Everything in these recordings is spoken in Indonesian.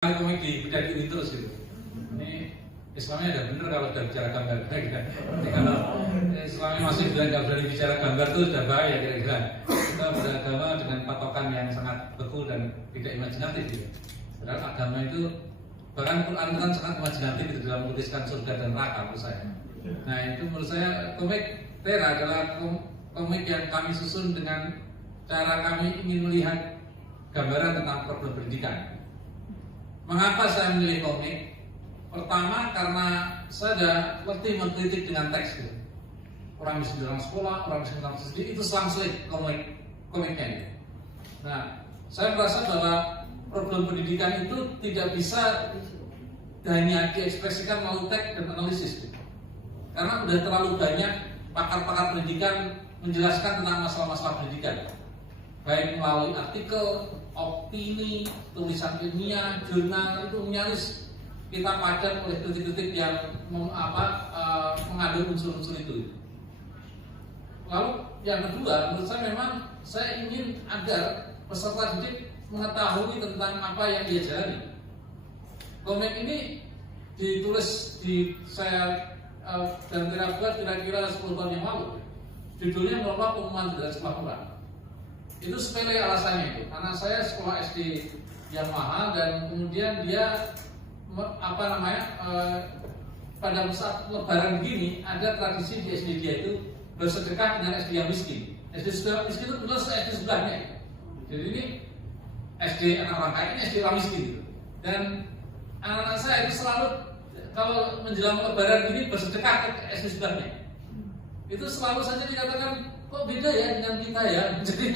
komik dibedakin terus gitu. Ini Islamnya ada bener kalau udah bicara gambar, kira-kira. Kalau Islamnya masih bilang nggak berani bicara gambar itu sudah bahaya kira-kira. Kita beragama dengan patokan yang sangat beku dan tidak imajinatif gitu. Padahal agama itu bahkan Quran kan sangat imajinatif itu dalam menuliskan surga dan neraka menurut saya. Nah itu menurut saya komik Tera adalah komik yang kami susun dengan cara kami ingin melihat gambaran tentang problem pendidikan. Mengapa saya memilih komik? Pertama karena saya sudah ngerti mengkritik dengan teks gitu. Orang miskin dalam sekolah, orang miskin dalam sedih itu selang-seling komiknya gitu. Nah, saya merasa bahwa problem pendidikan itu tidak bisa hanya diekspresikan melalui teks dan analisis gitu. Karena sudah terlalu banyak pakar-pakar pendidikan menjelaskan tentang masalah-masalah pendidikan, baik melalui artikel, opini, tulisan ilmiah, jurnal, itu nyaris kita padat oleh kritik-kritik yang mengandung unsur-unsur itu. Lalu yang kedua, menurut saya memang saya ingin agar peserta didik mengetahui tentang apa yang dia jalani. Komik ini ditulis di saya dan buat kira-kira 10 tahun yang lalu. Judulnya Menolak Pengumuman dari Sekolah Murah. Itu sepele alasannya itu, karena saya sekolah SD yang mahal dan kemudian dia pada saat lebaran begini ada tradisi di SD dia itu bersedekah dengan SD yang miskin. SD miskin itu betul SD sebelahnya. Jadi ini SD anak orang kaya, ini SD orang miskin gitu. Dan anak-anak saya itu selalu kalau menjelang lebaran ini bersedekah ke SD sebelahnya. Itu selalu saja dikatakan kok beda ya dengan kita ya, jadi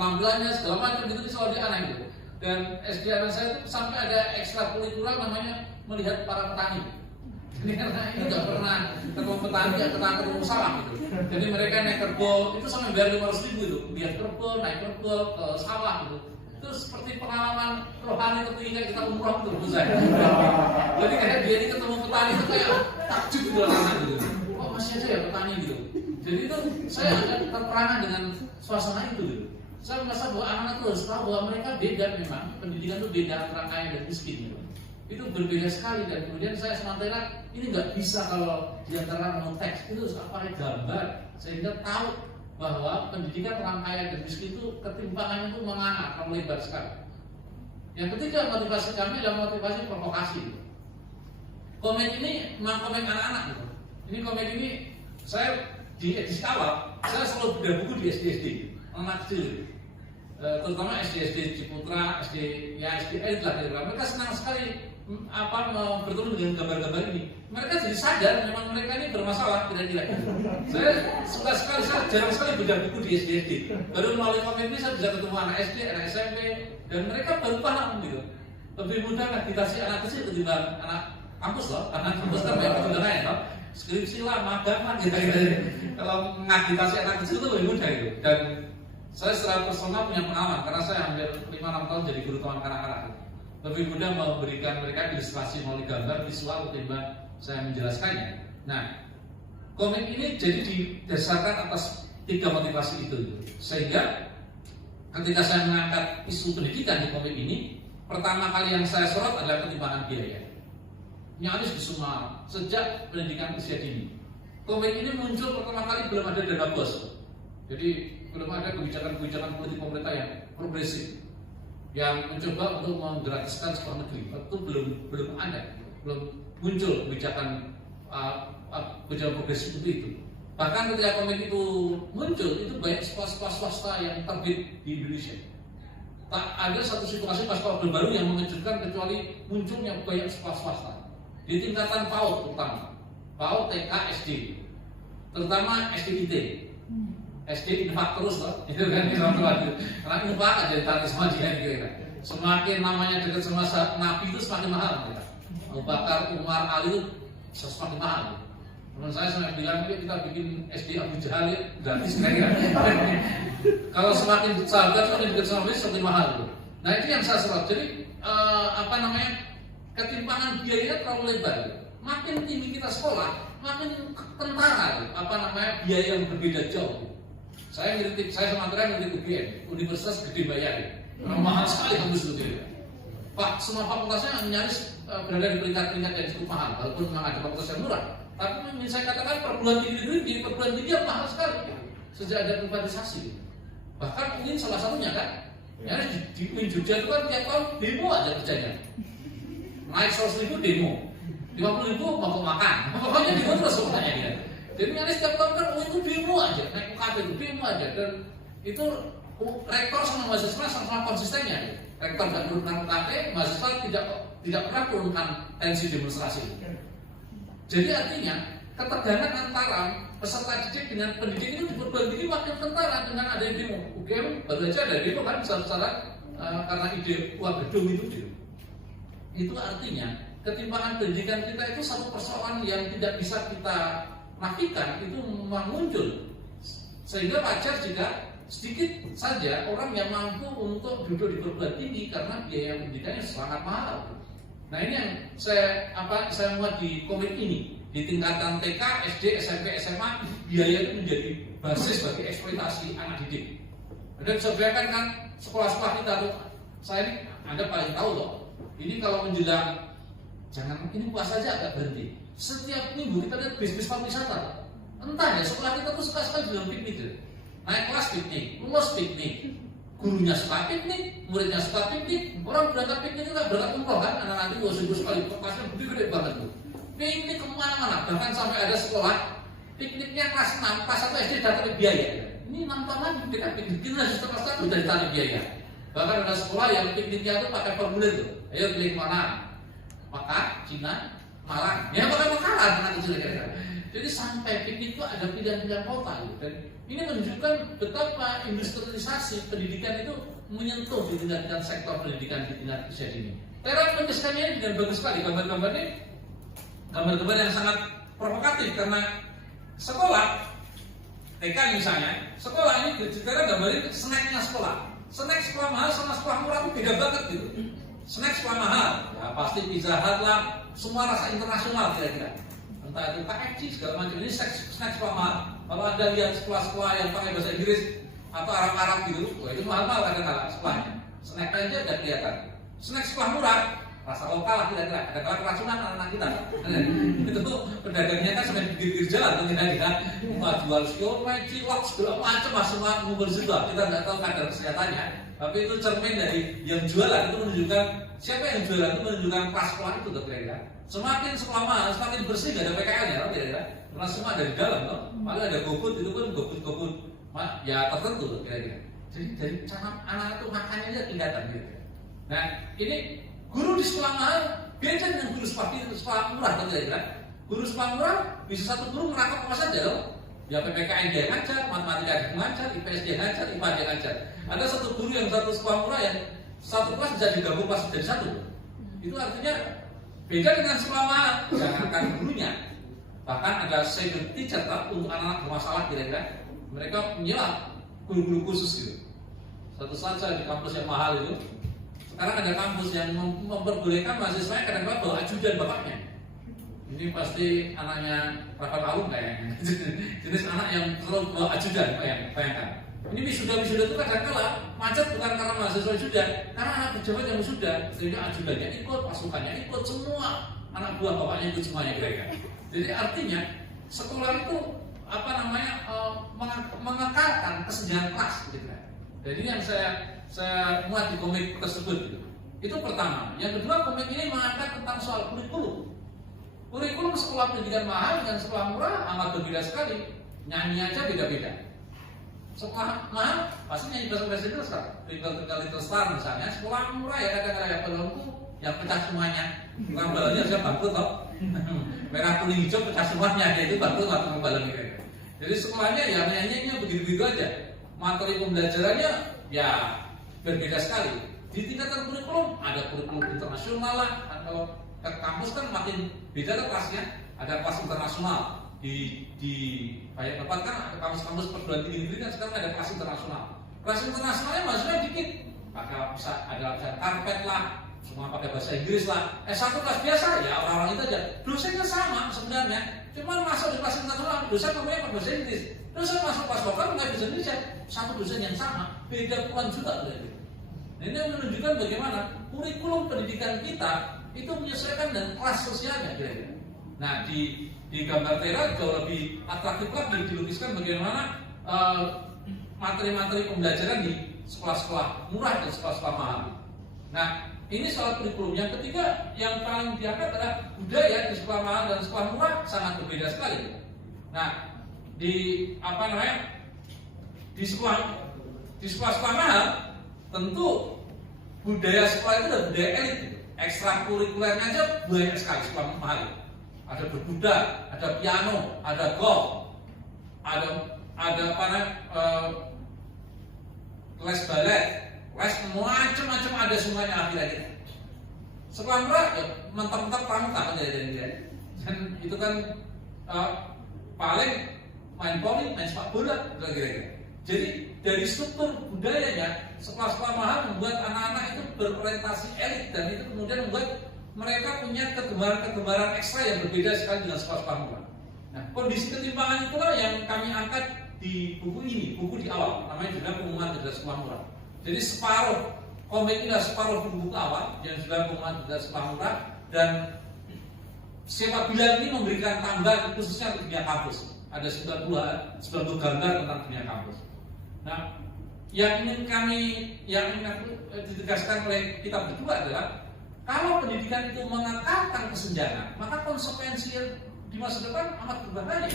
penampilannya segala macam itu selalu aneh gitu. Dan SD anak saya itu sampai ada ekstrakurikuler namanya melihat para petani. Jadi karena ini nggak pernah ketemu petani, nggak pernah ketemu sawah gitu. Jadi mereka naik kerbau itu sampai bayar 500.000 itu, lihat kerbau, naik kerbau ke sawah gitu. Itu seperti pengalaman rohani ketika kita umroh itu menurut saya. Jadi kayak dia ini ketemu petani itu kayak takjub gitu anak gitu. Kok masih aja ya petani gitu. Jadi itu saya agak terperangan dengan suasana itu gitu. Saya merasa bahwa anak-anak itu harus tahu bahwa mereka beda memang, pendidikan itu beda antara kaya dan miskin gitu. Itu berbeda sekali dan kemudian saya sementara ini nggak bisa kalau diantara teks itu harus pakai gambar sehingga tahu bahwa pendidikan orang kaya dan miskin itu ketimpangannya itu menganga, melebar sekali. Yang ketiga motivasi kami adalah motivasi provokasi. Komik ini memang komik anak-anak gitu. Ini komik ini saya di edisi awal saya selalu beda buku di SD anak kecil, terutama SD Ciputra, SD lah mereka senang sekali bertemu dengan gambar-gambar ini. Mereka jadi sadar memang mereka ini bermasalah kira-kira. Saya suka sekali, saya jarang sekali beda buku di SD. Baru melalui komik ini saya bisa ketemu anak SD, anak SMP, dan mereka baru paham gitu. Lebih mudah agitasi anak kecil ketimbang anak kampus loh, karena kampus kan banyak pertimbangan ya. Skripsi lah, magang lah gitu. Kalau mengagitasi anak kecil itu lebih mudah itu. Dan saya secara personal punya pengalaman karena saya hampir 5-6 tahun jadi guru taman kanak-kanak. Lebih mudah memberikan mereka ilustrasi melalui gambar visual ketimbang saya menjelaskannya. Nah, komik ini jadi didasarkan atas 3 motivasi itu. Sehingga ketika saya mengangkat isu pendidikan di komik ini, pertama kali yang saya sorot adalah ketimpangan biaya. Nyaris di semua sejak pendidikan usia dini. Komik ini muncul pertama kali belum ada dana bos. Jadi belum ada kebijakan-kebijakan politik pemerintah yang progresif yang mencoba untuk menggratiskan sekolah negeri. Itu belum ada, belum muncul kebijakan progresif itu. Bahkan ketika komik itu muncul, itu banyak sekolah-sekolah swasta yang terbit di Indonesia. Tak ada satu situasi pasca Orde Baru yang mengejutkan kecuali munculnya banyak sekolah swasta. Di tingkatan PAUD terutama, PAUD, TK, SD, terutama SD IT, SD infak terus loh, itu kan karena infak aja ditarik sama dia gitu. Semakin namanya dekat sama Nabi itu semakin mahal gitu. Abu Bakar, Umar, Ali itu semakin mahal. Menurut saya sampai bilang kita bikin SD Abu Jahal gratis kira-kira. Kalau semakin sahabat semakin dekat sama Nabi semakin mahal gitu. Nah itu yang saya serot. Jadi ketimpangan biayanya terlalu lebar. Makin tinggi kita sekolah, makin kentara biaya yang berbeda jauh. Saya sementara ngiritik UGM, Universitas Gede Bayar. Mahal sekali kampus itu. Pak, semua fakultasnya nyaris berada di peringkat-peringkat yang cukup mahal, walaupun memang ada fakultas yang murah. Tapi ingin saya katakan perguruan tinggi mahal sekali sejak ada privatisasi. Bahkan mungkin salah satunya kan, nyaris di Jogja itu kan tiap tahun demo aja kerjanya. Naik 100.000 demo, 50.000 mau makan, pokoknya demo terus semuanya dia. Jadi nyaris tiap tahun kan itu demo aja, naik UKT itu demo aja, dan itu rektor sama mahasiswa sama konsistennya. Rektor tidak turunkan UKT, mahasiswa tidak pernah turunkan tensi demonstrasi. Jadi artinya ketegangan antara peserta didik dengan pendidik itu di perguruan tinggi makin kentara dengan ada demo. UGM baru saja ada demo kan secara karena ide uang gedung itu. Itu artinya ketimpangan pendidikan kita itu satu persoalan yang tidak bisa kita nafikan, itu memang muncul. Sehingga wajar jika sedikit saja orang yang mampu untuk duduk di perguruan tinggi karena biaya pendidikannya sangat mahal. Nah ini yang saya muat di komit ini. Di tingkatan TK, SD, SMP, SMA, biaya itu menjadi basis bagi eksploitasi anak didik. Anda bisa bayangkan kan sekolah-sekolah kita tuh, saya ini Anda paling tahu loh. Ini kalau menjelang, jangan ini puasa saja agak berhenti. Setiap minggu kita lihat bis-bis pariwisata. Entah ya, sekolah kita tuh suka-suka bilang piknik deh. Naik kelas piknik, lulus piknik, gurunya suka piknik, muridnya suka piknik. Orang berangkat piknik itu kan berangkat umroh kan, anak-anak itu sibuk sekali, kelasnya gede banget tuh. Piknik kemana-mana, bahkan sampai ada sekolah pikniknya kelas 6, kelas 1 SD datang biaya. Ini nonton lagi kita piknik, kita justru kelas 1 udah ditarik biaya. Bahkan ada sekolah yang pikniknya itu pakai formulir tuh, ayo pilih kemana? Maka, Cina, Malang, ya pakai makanan anak kecil kira-kira. Jadi sampai piknik itu ada pilihan-pilihan kota gitu. Dan ini menunjukkan betapa industrialisasi pendidikan itu menyentuh di tingkat sektor pendidikan di tingkat usia dini. Tera menuliskannya ini dengan bagus sekali gambar-gambarnya. Gambar-gambar yang sangat provokatif karena sekolah TK misalnya, sekolah ini sekarang gambarin snacknya sekolah. Snack sekolah mahal sama sekolah murah itu beda banget gitu. Snack sekolah mahal, ya pasti Pizza Hut lah, semua rasa internasional kira-kira. Entah itu KFC segala macam, ini snack sekolah mahal. Kalau Anda lihat sekolah-sekolah yang pakai bahasa Inggris atau Arab-Arab gitu, wah itu mahal-mahal kadang-kadang sekolahnya. Snack aja udah kelihatan. Snack sekolah murah, rasa lokal lah kira-kira, ada kalau keracunan anak-anak kita. Itu tuh pedagangnya kan sampai di pinggir jalan tuh kira-kira, jual siomay, cilok segala macam semua ngumpul situ. Kita nggak tahu kadar kesehatannya, tapi itu cermin dari yang jualan itu menunjukkan siapa yang jualan itu menunjukkan kelas sekolah itu tuh kira-kira. Semakin sekolah mahal, semakin bersih nggak ada PKL-nya, kira-kira. Karena semua ada di dalam, loh. Malah ada GoFood itu pun GoFood ya tertentu tuh kira-kira. Jadi dari cara anak itu makannya aja tingkatan gitu. Nah ini guru di sekolah mahal beda dengan guru sekolah murah kan kira-kira. Guru sekolah murah bisa satu guru merangkap apa saja loh. Ya PPKN dia ngajar, matematika dia ngajar, IPS dia ngajar, IPA dia ngajar. Ada satu guru yang satu sekolah murah yang satu kelas bisa digabung pas jadi satu. Itu artinya beda dengan sekolah mahal, jangankan gurunya. Bahkan ada senior teacher untuk anak-anak bermasalah kira-kira. Mereka menyewa guru-guru khusus gitu. Satu saat saya di kampus yang mahal itu. Sekarang ada kampus yang memperbolehkan mahasiswanya kadang-kadang bawa ajudan bapaknya. Ini pasti anaknya Rafa Alum kayaknya. Jenis anak yang selalu bawa ajudan, bayangkan. Ini wisuda itu kadang-kala macet bukan karena mahasiswa wisuda, karena anak pejabat yang wisuda, sehingga ajudannya ikut, pasukannya ikut, semua anak buah bapaknya ikut semuanya kira-kira. Jadi artinya sekolah itu mengekalkan kesenjangan kelas gitu kan. Jadi yang saya muat di komik tersebut gitu. Itu pertama. Yang kedua, komik ini mengangkat tentang soal kurikulum. Kurikulum sekolah pendidikan mahal dan sekolah murah amat berbeda sekali. Nyanyi aja beda-beda. Sekolah mahal pasti nyanyi bahasa Inggris kan. Little Star misalnya. Sekolah murah ya kadang-kadang ya balonku yang pecah semuanya. Bukan balonnya bisa bangkrut toh. Merah kuning hijau pecah semuanya, itu bangkrut nggak pernah balon gitu. Jadi sekolahnya ya nyanyinya begitu-begitu aja. Materi pembelajarannya ya berbeda sekali. Di tingkatan kurikulum ada kurikulum internasional lah, atau ke kampus kan makin beda lah kelasnya. Ada kelas internasional di banyak tempat kan kampus-kampus perguruan tinggi negeri kan sekarang ada kelas internasional. Kelas internasionalnya maksudnya dikit, bisa ada karpet lah, semua pakai bahasa Inggris lah. S1 kelas biasa ya orang-orang itu aja. Dosennya sama sebenarnya, cuma masuk di kelas internasional dosen ngomongnya pakai bahasa Inggris. Dosen masuk kelas lokal nggak bisa Indonesia. Satu dosen yang sama, beda puluhan juta berarti. Ini menunjukkan bagaimana kurikulum pendidikan kita itu menyesuaikan dengan kelas sosialnya kira-kira. Nah di gambar Tera jauh lebih atraktif lagi dilukiskan bagaimana materi-materi pembelajaran di sekolah-sekolah murah dan sekolah-sekolah mahal. Nah ini soal kurikulum. Yang ketiga yang paling diangkat adalah budaya di sekolah mahal dan sekolah murah sangat berbeda sekali. Nah di sekolah mahal tentu budaya sekolah itu adalah budaya elit. Ekstrakurikulernya aja banyak sekali sekolah mahal. Ada berkuda, ada piano, ada golf, ada les balet, les macam-macam ada semuanya akhirnya. Sekolah murah ya mentok-mentok pramuka kan jadi. Dan itu kan paling main bowling, main sepak bola kira-kira. Jadi dari struktur budayanya sekolah-sekolah mahal membuat anak-anak itu berorientasi elit dan itu kemudian membuat mereka punya kegemaran-kegemaran ekstra yang berbeda sekali dengan sekolah-sekolah murah. Nah, kondisi ketimpangan itulah yang kami angkat di buku ini, buku di awal, namanya juga Pengumuman Cerdas Sekolah Murah. Jadi separuh komik ini adalah separuh buku awal yang sudah Pengumuman Cerdas Sekolah Murah dan siapa bilang ini memberikan tambahan khususnya untuk dunia kampus. Ada 90 gambar tentang dunia kampus. Nah, yang ingin aku ditegaskan oleh kita berdua adalah kalau pendidikan itu mengakalkan kesenjangan, maka konsekuensi di masa depan amat berbahaya.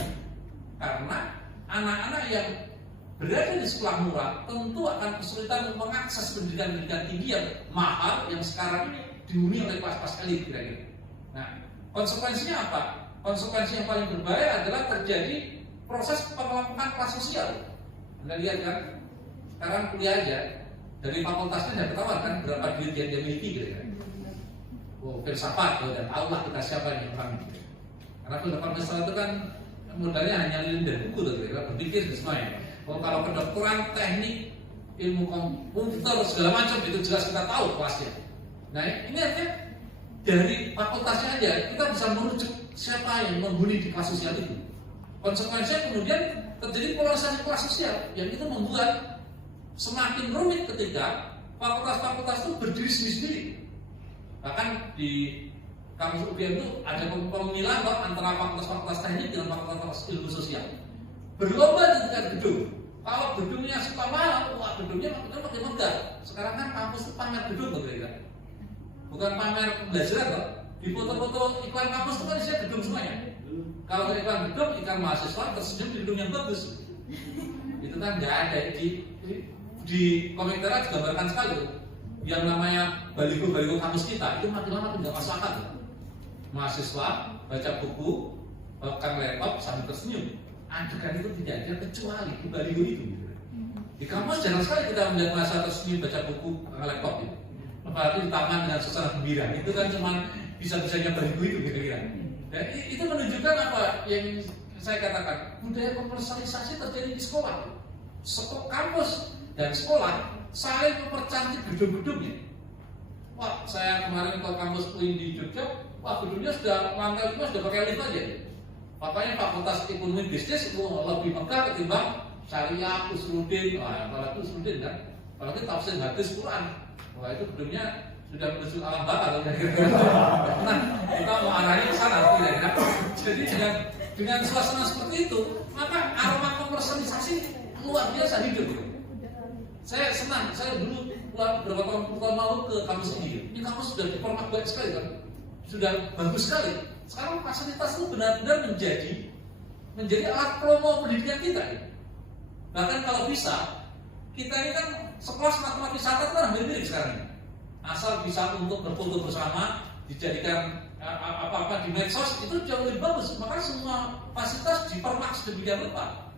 Karena anak-anak yang berada di sekolah murah tentu akan kesulitan untuk mengakses pendidikan tinggi yang mahal yang sekarang ini dihuni oleh kelas-kelas elit kira-kira. Nah, konsekuensinya apa? Konsekuensi yang paling berbahaya adalah terjadi proses pengelompokan kelas sosial. Anda lihat kan, sekarang kuliah aja dari fakultasnya sudah ketahuan kan berapa duit yang dia miliki kira-kira. Oh, filsafat, dan tahu lah kita siapa yang orang ini. Karena filsafat itu kan modalnya hanya lilin dan buku, kira-kira berpikir semuanya. Kalau kedokteran, teknik, ilmu komputer segala macam itu jelas kita tahu kelasnya. Nah ini artinya dari fakultasnya aja kita bisa merujuk siapa yang menghuni di kelas sosial itu. Konsekuensinya kemudian terjadi polarisasi kelas sosial yang itu membuat semakin rumit ketika fakultas-fakultas itu berdiri sendiri-sendiri. Bahkan di kampus UGM itu ada pemilihan antara fakultas-fakultas teknik dengan fakultas ilmu sosial. Berlomba di tingkat gedung. Kalau gedungnya suka mahal, wah gedungnya makin megah. Sekarang kan kampus itu pamer gedung kira-kira. Bukan pamer pembelajaran loh. Di foto-foto iklan kampus itu kan isinya gedung semuanya. Kalau iklan gedung, iklan mahasiswa tersenyum di gedung yang bagus. Itu kan nggak ada di komik Tera digambarkan sekali loh. Yang namanya baligo-baligo kampus kita itu makin lama tidak masuk akal. Mahasiswa baca buku, pegang laptop sambil tersenyum. Adegan itu tidak ada kecuali di baligo itu. Di kampus jarang sekali kita melihat mahasiswa tersenyum baca buku, pegang laptop itu. Apalagi di taman dengan suasana gembira. Itu kan cuma bisa-bisanya baligo itu kira-kira. Dan itu menunjukkan apa yang saya katakan, budaya komersialisasi terjadi di sekolah. Kampus dan sekolah saling mempercantik gedung-gedungnya. Wah, saya kemarin ke kampus UIN di Jogja, wah gedungnya sudah lantai 5 sudah pakai lift aja. Makanya fakultas ekonomi bisnis itu lebih megah ketimbang syariah, usuluddin. Wah, apalagi usuluddin kan, apalagi tafsir hadis Quran. Wah, itu gedungnya sudah menuju alam bakar. Nah, kita mau arahnya ke sana kira-kira. Jadi dengan suasana seperti itu, maka aroma komersialisasi luar biasa hidup. Saya senang, saya dulu beberapa tahun lalu ke kampus ini. Ini kampus sudah dipermak baik sekali kan, sudah bagus sekali. Sekarang fasilitas itu benar-benar menjadi alat promo pendidikan kita. Ya. Bahkan kalau bisa, kita ini kan sekelas tempat wisata itu hampir mirip sekarang ini. Asal bisa untuk berfoto bersama, dijadikan apa-apa di medsos itu jauh lebih bagus. Maka semua fasilitas dipermak sedemikian rupa.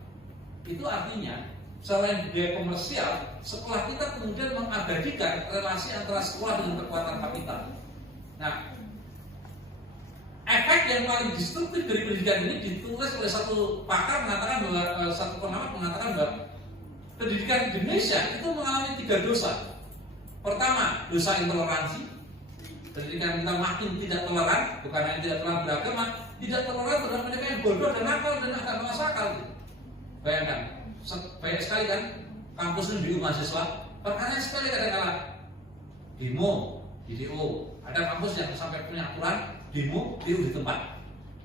Itu artinya selain budaya komersial, sekolah kita kemudian mengabadikan relasi antara sekolah dengan kekuatan kapital. Nah, efek yang paling destruktif dari pendidikan ini ditulis oleh satu pakar mengatakan bahwa satu pengamat mengatakan bahwa pendidikan Indonesia itu mengalami 3 dosa. Pertama, dosa intoleransi. Pendidikan kita makin tidak toleran, bukan hanya tidak toleran beragama, tidak toleran terhadap mereka yang bodoh dan nakal dan agak masuk akal. Bayangkan, banyak sekali kan kampus ini mahasiswa, perkara sekali kadang-kadang demo, di DO. Ada kampus yang sampai punya aturan demo DO di tempat.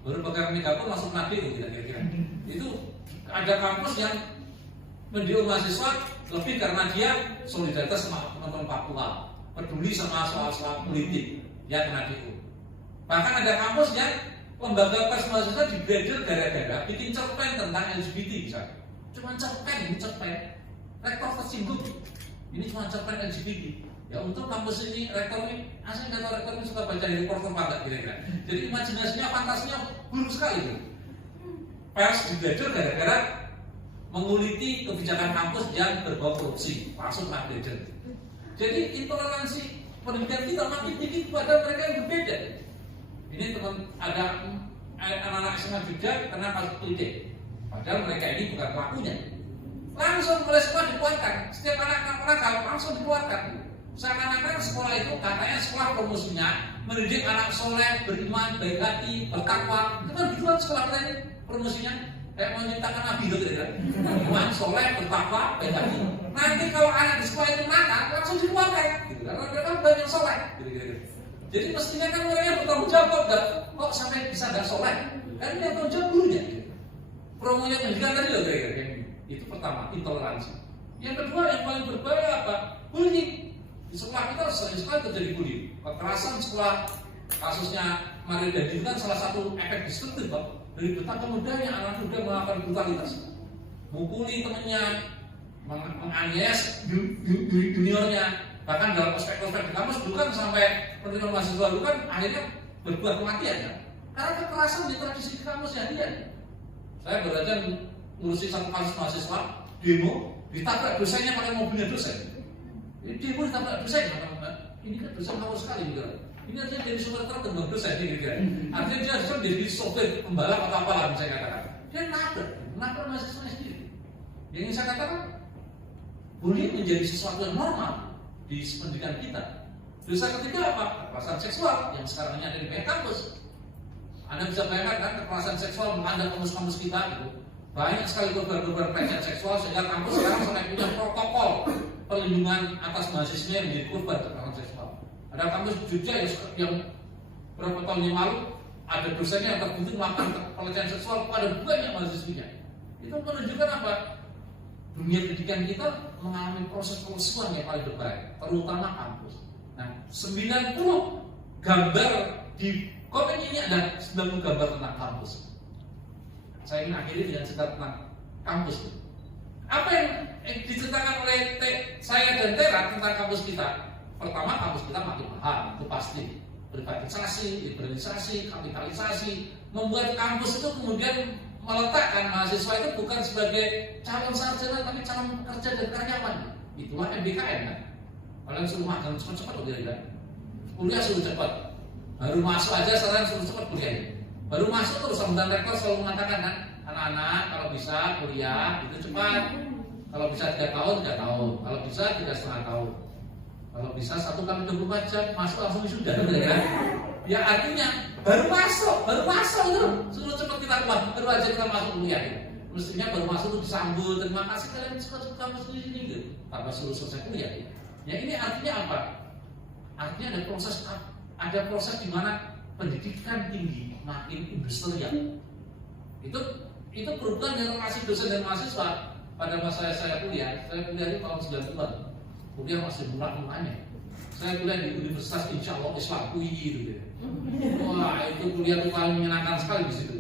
Baru pegang megafon langsung kena DO kira-kira. Itu ada kampus yang mendio mahasiswa lebih karena dia solidaritas sama teman-teman Papua, peduli sama soal-soal politik, dia kena DO. Bahkan ada kampus yang lembaga pers mahasiswa dibredel gara-gara bikin cerpen tentang LGBT misalnya. Cuma cerpen, ini cerpen. Rektor tersinggung. Ini cuma cerpen LGBT. Ya untuk kampus ini rektor ini, asli nggak tahu rektor ini suka baca Harry Potter apa enggak kira-kira. Jadi imajinasinya, fantasinya buruk sekali gitu. Pers dibredel gara-gara menguliti kebijakan kampus yang berbau korupsi, langsung kena bredel. Jadi intoleransi pendidikan kita makin tinggi kepada mereka yang berbeda. Ini teman ada anak-anak SMA juga kena kasus politik. Padahal mereka ini bukan pelakunya. Langsung mulai sekolah dikeluarkan. Setiap anak-anak nakal langsung dikeluarkan. Seakan-akan sekolah itu katanya sekolah promosinya mendidik anak soleh, beriman, baik hati, bertakwa. Itu kan gituan sekolah kita ini promosinya. Kayak menciptakan nabi gitu ya. Beriman, soleh, bertakwa, baik hati. Nanti kalau anak di sekolah itu nakal langsung dikeluarkan. Gitu. Karena mereka banyak soleh. Gitu. Jadi mestinya kan mereka bertanggung jawab kok sampai bisa nggak soleh. Kan yang bertanggung jawab gurunya. Promonya pendidikan tadi loh kira-kira. Itu pertama, intoleransi. Yang kedua yang paling berbahaya apa? Bullying. Di sekolah kita sering sekali terjadi bullying. Kekerasan sekolah, kasusnya Mario Dandi kan salah satu efek destruktif Pak. Dari betapa mudahnya anak muda melakukan brutalitas, mukuli temannya, menganiayas juniornya. Bahkan dalam ospek-ospek di kampus dulu kan sampai penerima mahasiswa dulu kan akhirnya berbuat kematian kan? Karena kekerasan di tradisi di kampus ya dia. Saya baru aja ngurusi satu kasus mahasiswa demo, ditabrak dosennya pakai mobilnya dosen. Demo ditabrak dosen, ini kan dosen kampus sekali gitu. Ini artinya dari Sumatera ke dosen gitu. Artinya dia harus jadi sopir pembalap atau apalah saya katakan. Dia nabrak mahasiswa sendiri. Yang ingin saya katakan, bullying menjadi sesuatu yang normal di pendidikan kita. Dosa ketiga apa? Kekerasan seksual yang sekarang ini ada di banyak kampus. Anda bisa bayangkan kan kekerasan seksual melanda kampus-kampus kita gitu. Banyak sekali korban-korban pelecehan seksual sehingga kampus sekarang sampai punya protokol perlindungan atas mahasiswa yang menjadi korban kekerasan seksual. Ada kampus Jogja yang beberapa tahun yang lalu ada dosennya yang terbukti melakukan pelecehan seksual kepada banyak mahasiswinya. Itu menunjukkan apa? Dunia pendidikan kita mengalami proses perusuhan yang paling berbahaya, terutama kampus. Nah, 90 gambar di komen ini ada 90 gambar tentang kampus. Saya ingin akhiri dengan cerita tentang kampus. Apa yang diceritakan oleh saya dan Tera tentang kampus kita? Pertama, kampus kita makin mahal, itu pasti. Privatisasi, liberalisasi, kapitalisasi, membuat kampus itu kemudian meletakkan mahasiswa itu bukan sebagai calon sarjana tapi calon pekerja dan karyawan. Itulah MBKM kan. Kalian suruh magang cepat-cepat loh kira-kira. Kuliah suruh cepat. Baru masuk aja sekarang suruh cepat kuliahnya. Baru masuk terus sambutan rektor selalu mengatakan kan, anak-anak kalau bisa kuliah itu cepat. Kalau bisa 3 tahun, 3 tahun. Kalau bisa 3,5 tahun. Kalau bisa 1 kali 24 jam masuk langsung wisuda kan. Ya artinya baru masuk itu suruh cepat kita keluar, baru aja kita masuk kuliah gitu. Mestinya baru masuk itu disambut, terima kasih kalian suka kampus di sini gitu. Tanpa suruh selesai kuliah gitu. Ya ini artinya apa? Artinya ada proses di mana pendidikan tinggi makin industrial. Itu perubahan yang relasi dosen dan mahasiswa. Pada masa saya kuliah itu tahun 90-an. Kuliah masih murah-murahnya. Saya kuliah di Universitas Insya Allah Islam UI gitu. Wah itu kuliah itu paling menyenangkan sekali di situ.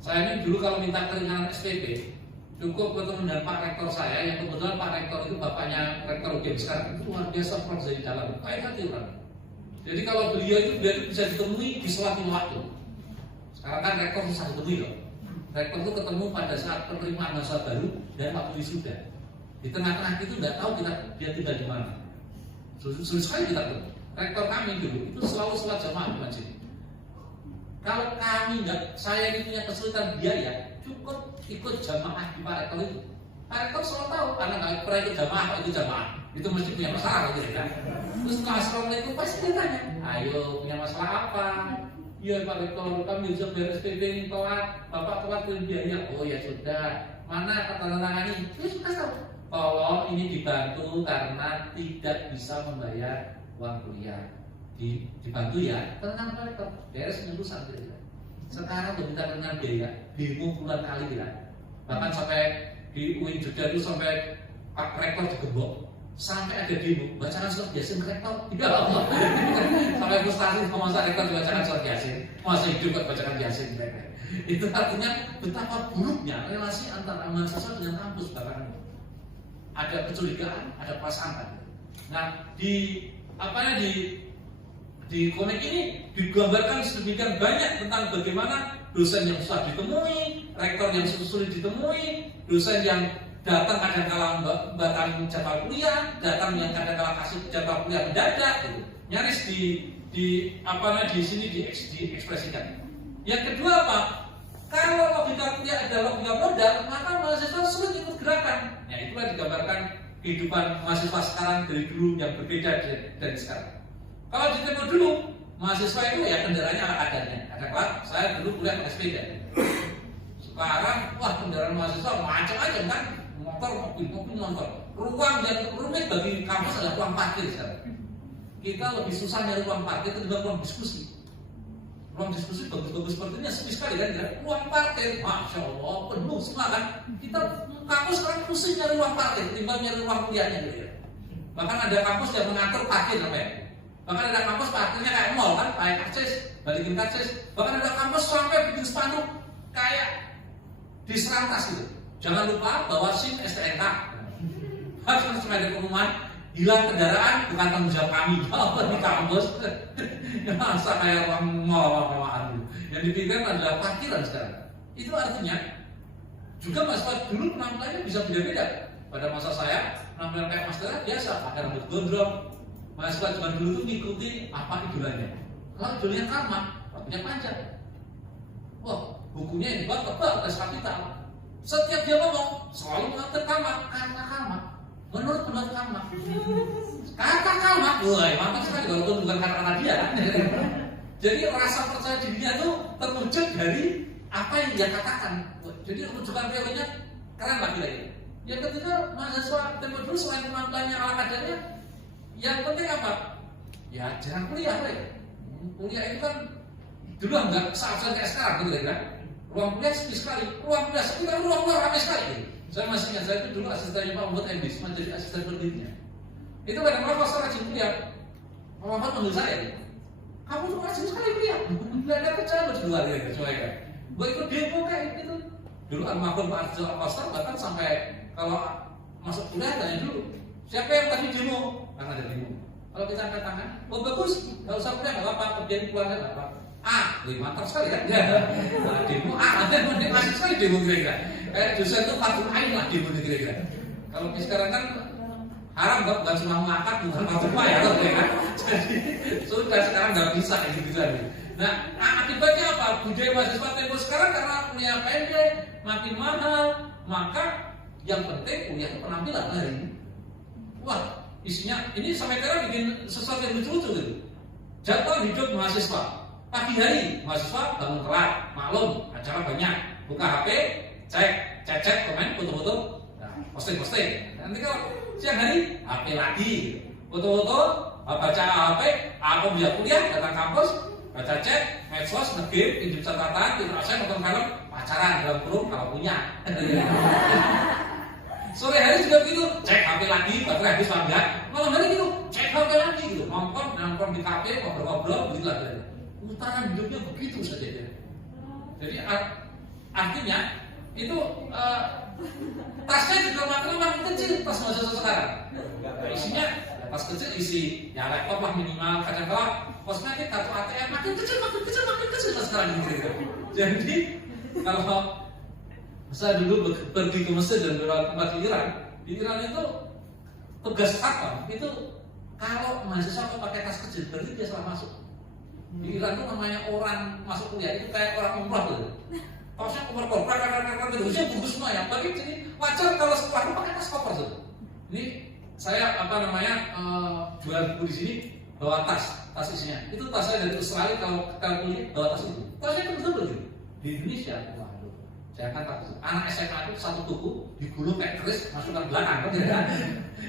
Saya ini dulu kalau minta keringanan SPP cukup ketemu dengan Pak Rektor saya yang kebetulan Pak Rektor itu bapaknya Rektor UGM sekarang itu luar biasa prof dari dalam baik hati orang. Jadi kalau beliau itu bisa ditemui di sela-sela waktu. Sekarang kan Rektor bisa ditemui loh. Rektor itu ketemu pada saat penerimaan mahasiswa baru dan waktu wisuda. Di tengah-tengah itu nggak tahu dia tinggal di mana. Sulit sekali kita tahu. Rektor kami dulu itu selalu sholat jamaah di masjid. Kalau kami saya ini punya kesulitan biaya, cukup ikut jamaah di Pak Rektor itu. Pak Rektor selalu tahu karena nggak pernah ikut jamaah, itu jamaah. Itu mesti punya masalah gitu kan. Terus setelah assalamualaikum pasti dia tanya, ayo punya masalah apa? Iya Pak Rektor, kami bisa bayar SPP ini telat, Bapak telat biaya. Oh ya sudah, mana tanda tangan ini? Ya sudah tahu. Tolong ini dibantu karena tidak bisa membayar uang kuliah dibantu ya, tenang rektor, beres urusan gitu. Sekarang berita dengan biaya bingung puluhan kali ya, bahkan sampai di UIN Jogja itu sampai Pak Rektor digembok, sampai ada demo bacakan surat Yasin ke rektor. Ya Allah, sampai frustasi masa rektor dibacakan surat Yasin, masa hidup bacakan Yasin. Itu artinya betapa buruknya relasi antara mahasiswa dengan kampus. Bahkan ada kecurigaan, ada prasangka. Nah, di Connect ini digambarkan sedemikian banyak tentang bagaimana dosen yang susah ditemui, rektor yang sulit ditemui, dosen yang datang kadang-kala membatalkan jadwal kuliah, datang yang kadang-kala kasih jadwal kuliah mendadak, gitu. Nyaris di sini diekspresikan. Yang kedua apa? Kalau logika kuliah adalah logika modal, maka mahasiswa sulit ikut gerakan. Nah, itulah digambarkan kehidupan mahasiswa sekarang dari dulu yang berbeda dari sekarang. Kalau di tempo dulu, mahasiswa itu ya kendaraannya ala kadarnya. Katakanlah saya dulu kuliah pakai sepeda. Sekarang, wah kendaraan mahasiswa macam-macam kan, motor, motor. Ruang yang rumit bagi kampus adalah ruang parkir sekarang. Kita lebih susah nyari ruang parkir ketimbang ruang diskusi. Ruang diskusi bagus-bagus seperti ini sepi sekali kan, ruang parkir, masya Allah penuh semua kan. Kita kampus sekarang pusing nyari ruang parkir ketimbang nyari ruang kuliahnya gitu ya. Bahkan ada kampus yang mengatur parkir namanya. Bahkan ada kampus parkirnya kayak mall kan, kayak karcis, balikin karcis. Bahkan ada kampus sampai bikin spanduk kayak di serantas gitu. Jangan lupa bawa SIM STNK. Harus cuma ada pengumuman hilang kendaraan bukan tanggung jawab kami. Apa di kampus? Masa kayak orang mall yang dipikirkan adalah parkiran sekarang. Itu artinya juga mahasiswa dulu penampilannya bisa beda-beda. Pada masa saya penampilan kayak Mas Dara biasa, pakai rambut gondrong. Mahasiswa zaman dulu tuh ngikuti apa idolanya. Kalau idolanya Karma, rambutnya panjang. Wah, bukunya yang dibuat tebal, tes kapital. Setiap dia ngomong selalu mengatur Karma, karena Karma. Menurut pendapat Karma. Kata Karma, wah mantap sekali walaupun bukan kata-kata dia. Jadi rasa percaya dirinya itu terwujud dari apa yang dia katakan. Jadi rujukan teorinya keren lah kira-kira. Yang ketiga, mahasiswa tempo dulu selain penampilannya ala kadarnya, yang penting apa? Ya jangan kuliah, kuliah itu kan dulu enggak seharusnya kayak sekarang gitu kan. Ruang kuliah sepi sekali, ruang kuliah sepi kan ruang ramai sekali. Saya masih ingat saya itu dulu asistennya Pak Mahfud MD, cuma jadi asisten pendirinya. Itu kadang-kadang pas rajin kuliah, Pak Mahfud manggil saya, kamu tuh rajin sekali kuliah, belajar kerja lo di luar ya, coba ya. Gue ikut demo kayak gitu. Dulu almarhum Pak Arjo Al-Pastor bahkan sampai kalau masuk kuliah tanya dulu, siapa yang tadi demo? Karena ada demo. Kalau kita angkat tangan, oh bagus, nggak usah kuliah, nggak apa-apa, kerjaan keluarga nggak apa-apa. Mantap sekali kan? Ya, demo ada masih sekali demo kira-kira. Kayak dosen itu patut ain lah demo kira-kira. Kalau sekarang kan haram bukan cuma mengangkat, bukan patut ya kan? Jadi sudah sekarang nggak bisa gitu lagi. Nah, akibatnya apa? Budaya mahasiswa tempo sekarang karena kuliah pendek, makin mahal, maka yang penting kuliah itu penampilan hari ini. Wah, isinya ini sampai sekarang bikin sesuatu yang lucu-lucu gitu. Jadwal hidup mahasiswa. Pagi hari mahasiswa bangun telat, maklum acara banyak, buka HP, cek komen, foto-foto, nah, posting. Nanti kalau siang hari HP lagi, foto-foto, baca HP, aku bisa kuliah, datang kampus, baca chat, medsos, nge-game, pinjam catatan, pinjam aset, nonton film, pacaran dalam kurung kalau punya. Sore hari juga begitu, cek HP lagi, baterai habis lambat. Malam hari gitu, cek HP lagi gitu, nongkrong di kafe, ngobrol-ngobrol, begitu lah. Putaran hidupnya begitu saja ya. Jadi artinya itu tasnya juga makin kecil tas mahasiswa sekarang. Isinya tas kecil isi ya laptop lah minimal, kadang-kadang kosmetik kartu ATM makin kecil tas sekarang gitu. Jadi kalau saya dulu pergi ke Mesir dan beberapa tempat di Iran itu tugas apa? Itu kalau mahasiswa pakai tas kecil berarti dia salah masuk. Di Iran itu namanya orang masuk kuliah itu kayak orang umroh gitu. Tasnya koper terusnya bungkus semua ya. Tapi jadi wajar kalau sekolah itu pakai tas koper tuh. Ini saya jual buku di sini bawa tas isinya. Itu tas saya dari Australia kalau kuliah bawa tas itu. Tasnya betul gitu. Di Indonesia, waduh. Jangan takut. Anak SMA itu satu tuku digulung kayak keris, masukkan belakang, kan tidak?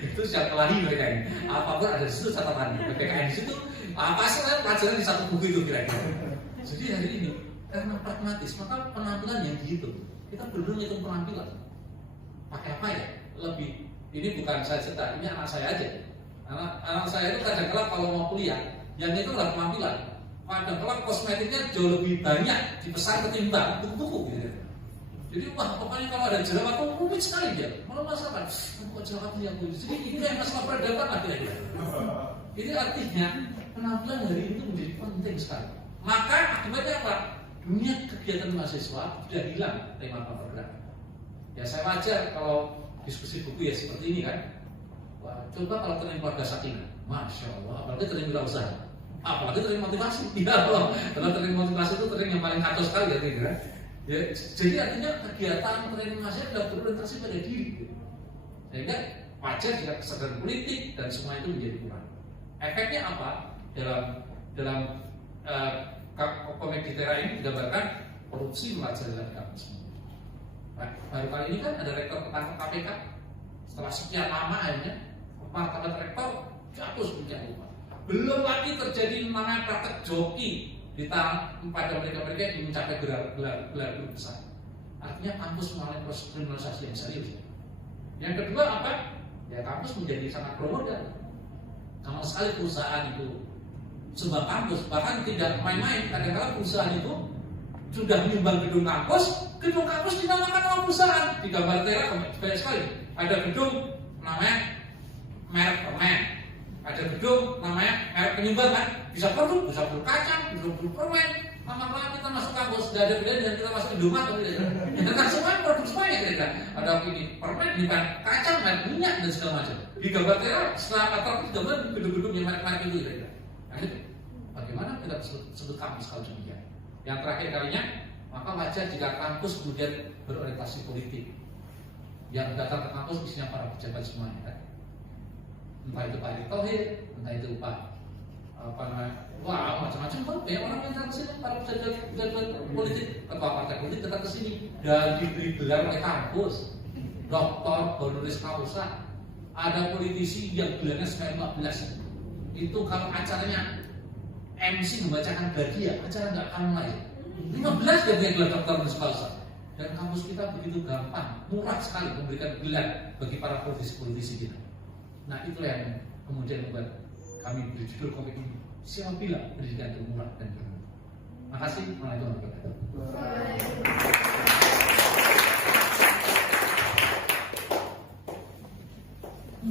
Itu siap kelahi mereka ini. Apapun ada di situ catatannya. PPKN di situ apa sih pelajaran di satu buku itu kira-kira. Jadi hari ini karena pragmatis, maka penampilan yang gitu. Kita belum ngitung penampilan. Pakai apa ya? Lebih. Ini bukan saya cerita, ini anak saya aja. Anak saya itu kadang-kadang kalau mau kuliah, yang itu adalah penampilan. Kadang-kadang kosmetiknya jauh lebih banyak dipesan ketimbang buku-buku gitu. Jadi wah pokoknya kalau ada jerawat tuh rumit sekali dia. Malah masalah kok jerawatnya yang jadi ini yang masalah peradaban akhirnya. Ini artinya penampilan hari ini menjadi penting sekali. Maka akibatnya apa? Dunia kegiatan mahasiswa sudah hilang tema program. Ya saya wajar kalau diskusi buku ya seperti ini kan. Wah, coba kalau training keluarga sakinah, masya Allah, apalagi training wirausaha, apalagi training motivasi. Ya Allah, kalau training motivasi itu training yang paling kacau sekali ya kira-kira. Ya, jadi artinya kegiatan training mahasiswa sudah berorientasi pada diri, sehingga wajar jika kesadaran politik dan semua itu menjadi kurang. Efeknya apa? Dalam komedi Tera ini digambarkan korupsi merajalela kampus. Baru kali ini kan ada rektor ketangkep KPK setelah sekian lama akhirnya martabat rektor jatuh seperti apa? Belum lagi terjadi namanya praktek joki di tangan pada mereka-mereka yang mencapai gelar guru besar. Artinya kampus mengalami proses kriminalisasi yang serius. Yang kedua apa? Ya kampus menjadi sangat pro-modal. Sama sekali perusahaan itu sebuah kampus, bahkan tidak main-main. Kadang-kadang perusahaan itu sudah menyumbang gedung kampus dinamakan nama perusahaan. Di gambar Tera banyak sekali. Ada gedung namanya merek permen, ada gedung namanya merek penyumbang kan, bisa produk kacang, bisa produk permen. Lama-lama kita masuk kampus, tidak ada bedanya dan kita masuk Indomaret atau tidak. Ya kan semuanya produk semuanya kira-kira. Ada ini permen, bukan kacang, merek minyak dan segala macam. Di gambar Tera setelah atau gambar gedung-gedung yang merek itu kira-kira. Nah, bagaimana kita sebut kampus kalau demikian? Yang terakhir kalinya, maka wajar jika kampus kemudian berorientasi politik. Yang datang ke kampus isinya para pejabat semuanya kan? Entah itu Pak Erick Thohir, entah itu Pak wah macam-macam kan? Banyak orang yang datang ke sini, para pejabat politik, ketua partai politik datang ke sini dan diberi gelar oleh kampus, doktor, honoris causa. Ada politisi yang gelarnya sampai 15. Itu kalau acaranya MC membacakan hadiah, acara nggak akan mulai. 15 dia punya gelar doktor honoris causa. Dan kampus kita begitu gampang, murah sekali memberikan gelar bagi para politisi kita. Nah itulah yang kemudian membuat kami beri judul komik ini, siapa bilang pendidikan itu murah dan berguna. Makasih, Assalamualaikum warahmatullahi wabarakatuh.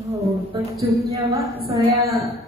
Oh, tentunya Pak, saya